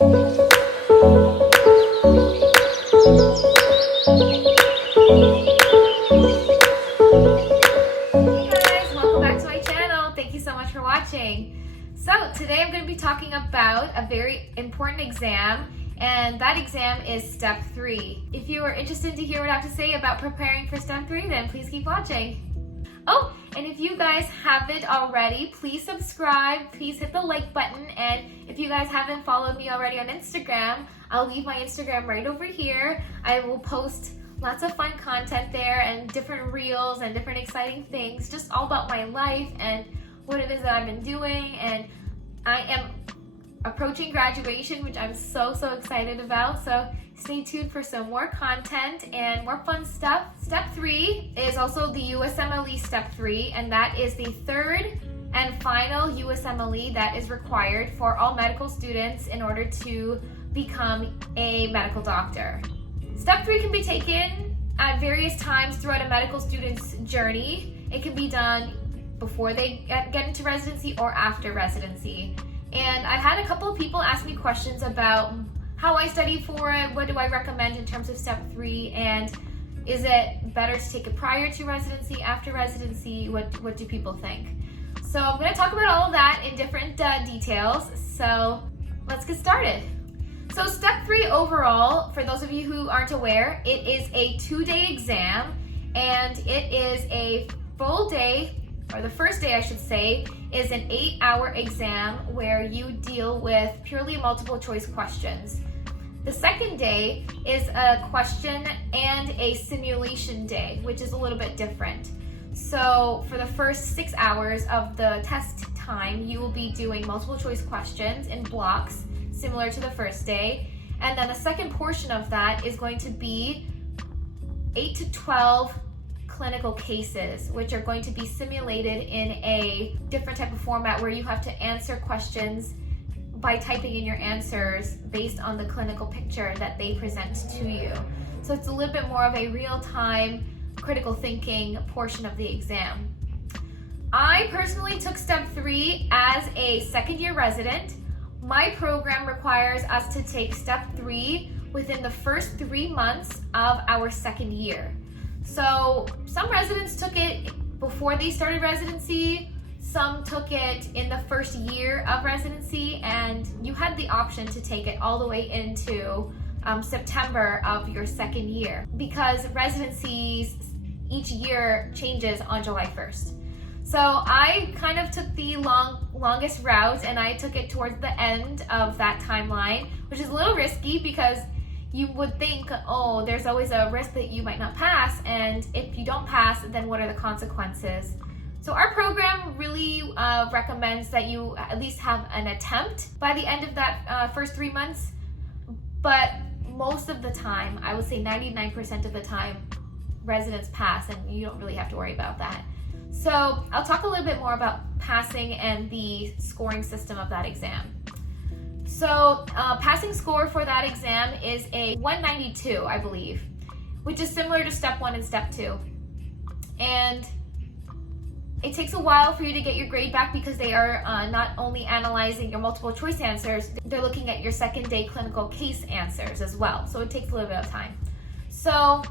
welcome back to my channel. Thank you so much for watching. So today I'm going to be talking about a very important exam, and that exam is Step 3. If you are interested to hear what I have to say about preparing for Step 3, then please keep watching. Oh, and if you guys haven't already, please subscribe, please hit the like button, and if you guys haven't followed me already on Instagram, I'll leave my Instagram right over here. I will post lots of fun content there and different reels and different exciting things, just all about my life and what it is that I've been doing. And I am approaching graduation, which I'm so excited about, so stay tuned for some more content and more fun stuff. Step 3 is also the Usmle Step 3, and that is the third and final Usmle that is required for all medical students in order to become a medical doctor. Step 3 can be taken at various times throughout a medical student's journey. It can be done before they get into residency or after residency. And I've had a couple of people ask me questions about how I study for it, what do I recommend in terms of Step 3, and is it better to take it prior to residency, after residency, what do people think? So I'm going to talk about all of that in different details, so let's get started. So Step 3 overall, for those of you who aren't aware, it is a 2-day exam, and it is a full day, or the first day I should say, is an 8-hour exam where you deal with purely multiple choice questions. The second day is a question and a simulation day, which is a little bit different. So for the first 6 hours of the test time, you will be doing multiple choice questions in blocks, similar to the first day. And then the second portion of that is going to be 8 to 12 clinical cases, which are going to be simulated in a different type of format where you have to answer questions by typing in your answers based on the clinical picture that they present to you. So it's a little bit more of a real-time critical thinking portion of the exam. I personally took Step 3 as a second-year resident. My program requires us to take Step 3 within the first 3 months of our second year. So some residents took it before they started residency, some took it in the first year of residency, and you had the option to take it all the way into September of your second year, because residencies each year changes on July 1st. So I kind of took the longest route, and I took it towards the end of that timeline, which is a little risky because you would think, oh, there's always a risk that you might not pass, and if you don't pass, then what are the consequences? So our program really recommends that you at least have an attempt by the end of that first 3 months, but most of the time, I would say 99% of the time, residents pass, and you don't really have to worry about that. So I'll talk a little bit more about passing and the scoring system of that exam. So passing score for that exam is a 192, I believe, which is similar to Step 1 and Step 2. And it takes a while for you to get your grade back because they are not only analyzing your multiple choice answers, they're looking at your second day clinical case answers as well. So it takes a little bit of time. So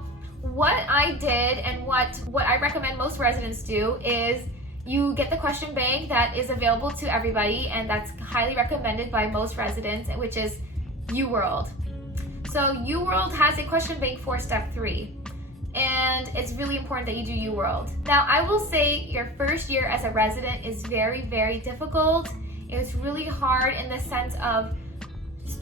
what I did and what I recommend most residents do is you get the question bank that is available to everybody, and that's highly recommended by most residents, which is UWorld. So UWorld has a question bank for Step 3, and it's really important that you do UWorld. Now, I will say your first year as a resident is very difficult. It's really hard in the sense of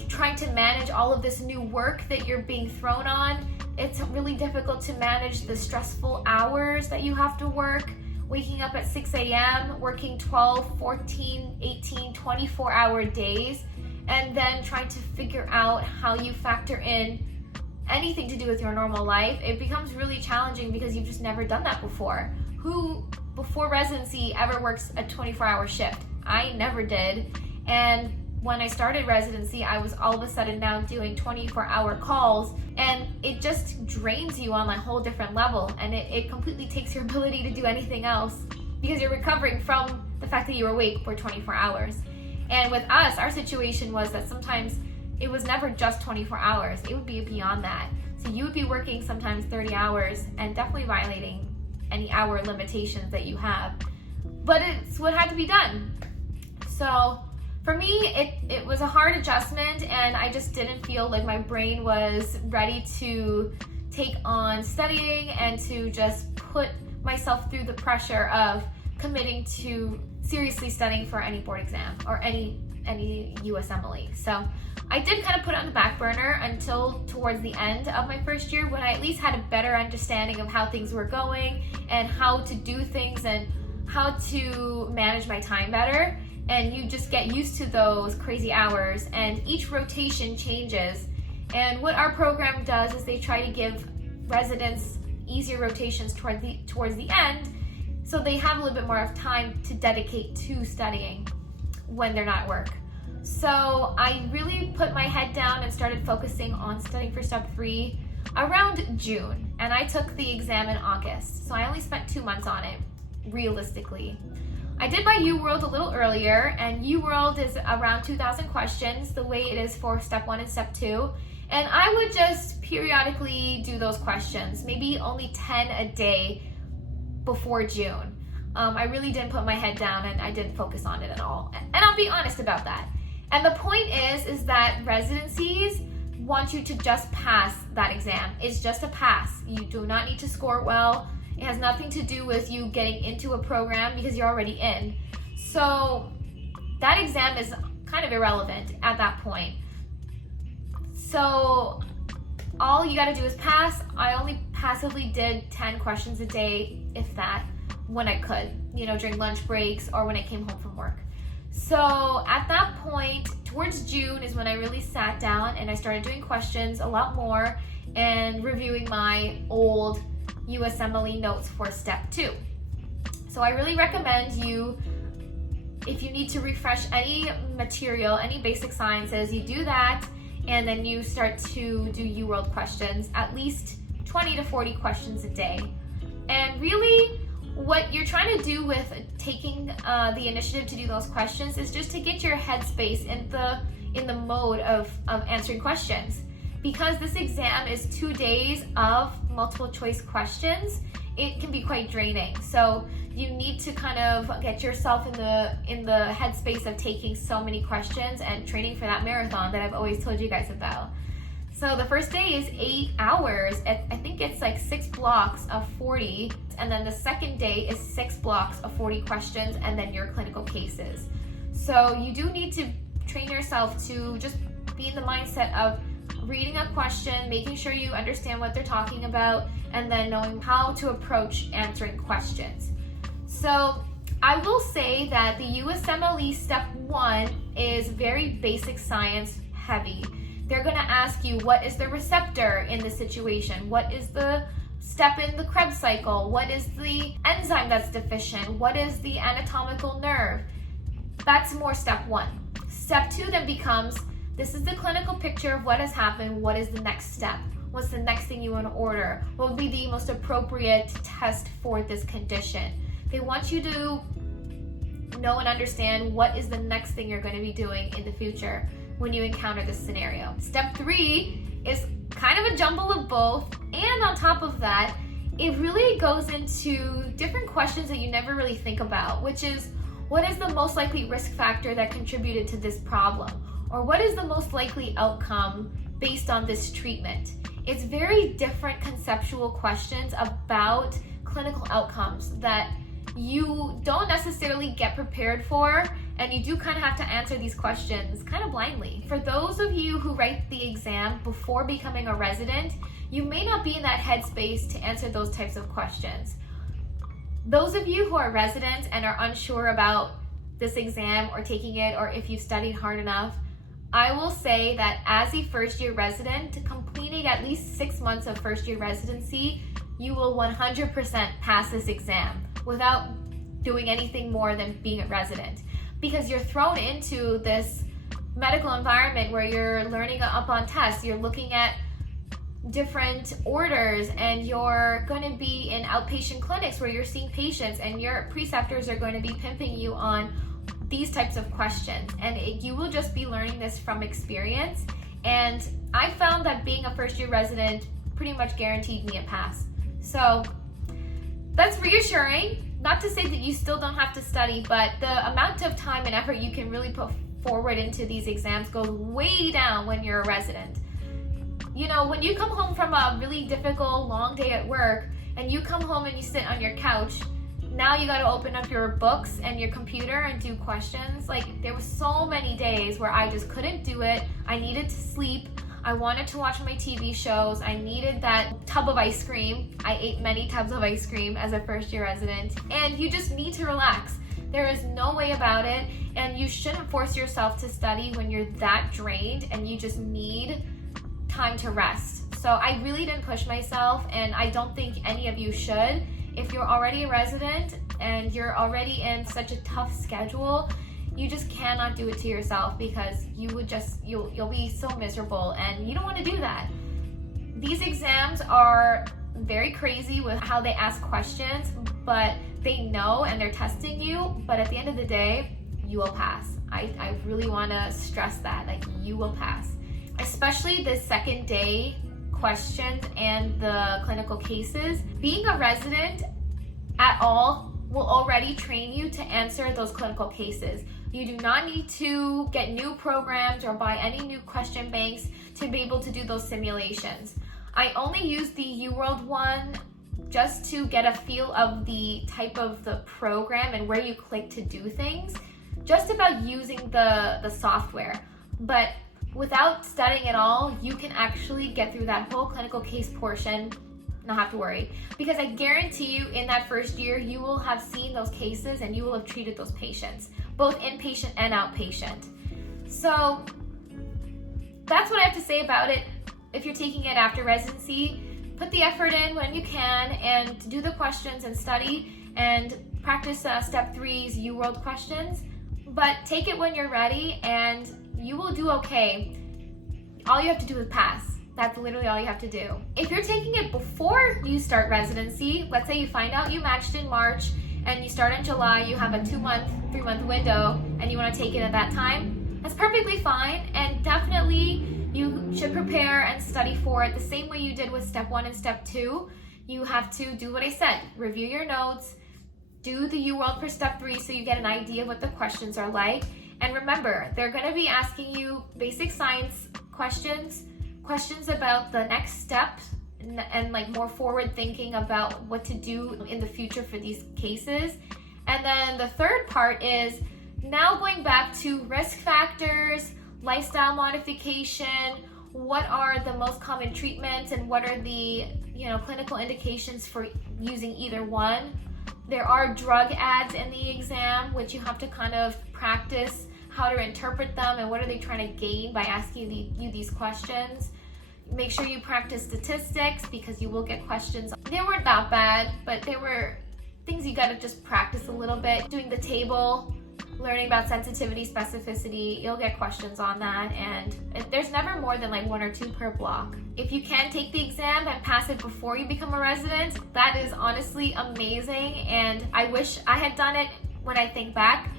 trying to manage all of this new work that you're being thrown on. It's really difficult to manage the stressful hours that you have to work, waking up at 6 a.m., working 12, 14, 18, 24-hour days, and then trying to figure out how you factor in anything to do with your normal life. It becomes really challenging because you've just never done that before. Who, before residency, ever works a 24-hour shift? I never did. And when I started residency, I was all of a sudden now doing 24-hour calls, and it just drains you on a whole different level, and it completely takes your ability to do anything else because you're recovering from the fact that you were awake for 24 hours. And with us, our situation was that sometimes it was never just 24 hours. It would be beyond that. So you would be working sometimes 30 hours and definitely violating any hour limitations that you have. But it's what had to be done. So for me, it was a hard adjustment, and I just didn't feel like my brain was ready to take on studying and to just put myself through the pressure of committing to seriously studying for any board exam or any Usmle. So I did kind of put it on the back burner until towards the end of my first year, when I at least had a better understanding of how things were going and how to do things and how to manage my time better. And you just get used to those crazy hours, and each rotation changes. And what our program does is they try to give residents easier rotations towards the end, so they have a little bit more of time to dedicate to studying when they're not at work. So I really put my head down and started focusing on studying for step 3 around June, and I took the exam in August. So I only spent 2 months on it, realistically. I did my UWorld a little earlier, and UWorld is around 2,000 questions, the way it is for step 1 and step 2. And I would just periodically do those questions, maybe only 10 a day before June. I really didn't put my head down, and I didn't focus on it at all. And I'll be honest about that. And the point is that residencies want you to just pass that exam. It's just a pass. You do not need to score well. It has nothing to do with you getting into a program because you're already in. So that exam is kind of irrelevant at that point. So all you gotta do is pass. I only passively did 10 questions a day, if that, when I could, during lunch breaks or when I came home from work. So at that point, towards June is when I really sat down and I started doing questions a lot more and reviewing my old Usmle notes for step 2. So I really recommend you, if you need to refresh any material, any basic sciences, you do that, and then you start to do UWorld questions, at least 20 to 40 questions a day. And really, what you're trying to do with taking the initiative to do those questions is just to get your headspace in the mode of answering questions. Because this exam is 2 days of multiple choice questions, it can be quite draining. So you need to kind of get yourself in the headspace of taking so many questions and training for that marathon that I've always told you guys about. So the first day is 8 hours. I think it's like 6 blocks of 40. And then the second day is 6 blocks of 40 questions and then your clinical cases. So you do need to train yourself to just be in the mindset of reading a question, making sure you understand what they're talking about, and then knowing how to approach answering questions. So I will say that the Usmle step 1 is very basic science heavy. They're going to ask you, what is the receptor in the situation? What is the step in the Krebs cycle? What is the enzyme that's deficient? What is the anatomical nerve? That's more step 1. Step 2 then becomes, this is the clinical picture of what has happened. What is the next step? What's the next thing you want to order? What would be the most appropriate test for this condition? They want you to know and understand what is the next thing you're going to be doing in the future when you encounter this scenario. Step 3 is kind of a jumble of both, and on top of that, it really goes into different questions that you never really think about, which is, what is the most likely risk factor that contributed to this problem? Or what is the most likely outcome based on this treatment? It's very different conceptual questions about clinical outcomes that you don't necessarily get prepared for, and you do kind of have to answer these questions kind of blindly. For those of you who write the exam before becoming a resident, you may not be in that headspace to answer those types of questions. Those of you who are residents and are unsure about this exam or taking it, or if you've studied hard enough, I will say that as a first-year resident, completing at least 6 months of first-year residency, you will 100% pass this exam without doing anything more than being a resident. Because you're thrown into this medical environment where you're learning up on tests, you're looking at different orders, and you're going to be in outpatient clinics where you're seeing patients, and your preceptors are going to be pimping you on these types of questions. And you will just be learning this from experience, And I found that being a first-year resident pretty much guaranteed me a pass. So that's reassuring. Not to say that you still don't have to study, but the amount of time and effort you can really put forward into these exams goes way down when you're a resident. You know, when you come home from a really difficult, long day at work, and you come home and you sit on your couch, now you gotta open up your books and your computer and do questions. Like, there were so many days where I just couldn't do it. I needed to sleep. I wanted to watch my TV shows. I needed that tub of ice cream. I ate many tubs of ice cream as a first-year resident. And you just need to relax. There is no way about it. And you shouldn't force yourself to study when you're that drained and you just need time to rest. So I really didn't push myself, and I don't think any of you should. If you're already a resident and you're already in such a tough schedule, you just cannot do it to yourself, because you'll be so miserable, and you don't want to do that. These exams are very crazy with how they ask questions, but they know and they're testing you, but at the end of the day, you will pass. I really want to stress that, like, you will pass. Especially the second day questions and the clinical cases. Being a resident at all will already train you to answer those clinical cases. You do not need to get new programs or buy any new question banks to be able to do those simulations. I only use the UWorld one just to get a feel of the type of the program and where you click to do things, just about using the software. But without studying at all, you can actually get through that whole clinical case portion, not have to worry. Because I guarantee you, in that first year, you will have seen those cases and you will have treated those patients, both inpatient and outpatient. So that's what I have to say about it. If you're taking it after residency, put the effort in when you can and do the questions and study and practice step 3's UWorld questions. But take it when you're ready and you will do okay. All you have to do is pass. That's literally all you have to do. If you're taking it before you start residency, let's say you find out you matched in March and you start in July, you have a 2-month, 3-month window, and you want to take it at that time, that's perfectly fine. And definitely you should prepare and study for it the same way you did with step 1 and step 2. You have to do what I said, review your notes, do the UWorld for step 3 so you get an idea of what the questions are like. And remember, they're going to be asking you basic science questions about the next steps, and like more forward thinking about what to do in the future for these cases. And then the third part is now going back to risk factors, lifestyle modification, what are the most common treatments and what are the clinical indications for using either one. There are drug ads in the exam, which you have to kind of practice how to interpret them and what are they trying to gain by asking you these questions. Make sure you practice statistics because you will get questions. They weren't that bad, but there were things you gotta just practice a little bit. Doing the table, learning about sensitivity, specificity, you'll get questions on that, and there's never more than like 1 or 2 per block. If you can take the exam and pass it before you become a resident, that is honestly amazing, and I wish I had done it when I think back.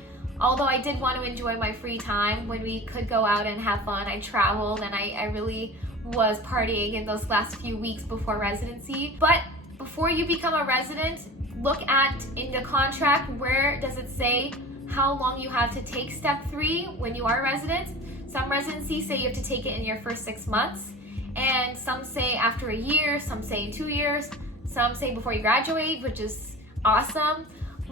Although I did want to enjoy my free time when we could go out and have fun. I traveled and I really was partying in those last few weeks before residency. But before you become a resident, look at in the contract, where does it say how long you have to take step 3 when you are a resident. Some residencies say you have to take it in your first 6 months, and some say after a year, some say in 2 years, some say before you graduate, which is awesome.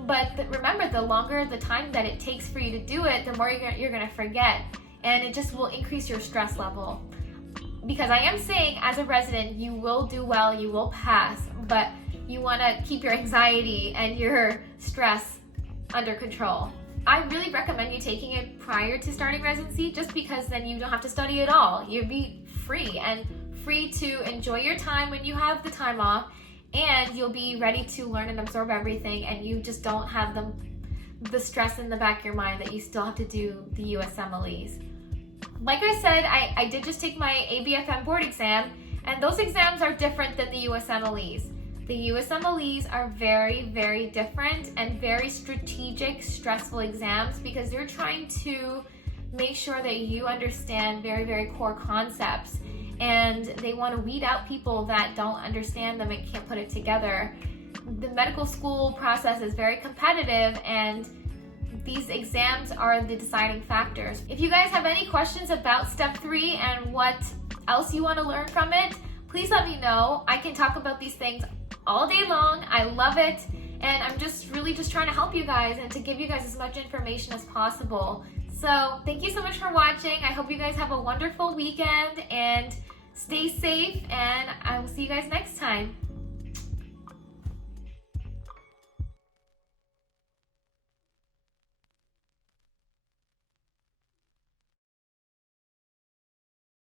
But remember, the longer the time that it takes for you to do it, the more you're gonna forget, and it just will increase your stress level. Because I am saying, as a resident, you will do well, you will pass, but you wanna keep your anxiety and your stress under control. I really recommend you taking it prior to starting residency, just because then you don't have to study at all. You'll be free to enjoy your time when you have the time off, and you'll be ready to learn and absorb everything, and you just don't have the stress in the back of your mind that you still have to do the USMLEs. Like I said, I did just take my ABFM board exam, and those exams are different than the USMLEs. The USMLEs are very, very different and very strategic, stressful exams, because they're trying to make sure that you understand very, very core concepts. And they want to weed out people that don't understand them and can't put it together. The medical school process is very competitive, and these exams are the deciding factors. If you guys have any questions about step 3 and what else you want to learn from it, please let me know. I can talk about these things all day long. I love it. And I'm really just trying to help you guys and to give you guys as much information as possible. So thank you so much for watching. I hope you guys have a wonderful weekend and stay safe, and I will see you guys next time.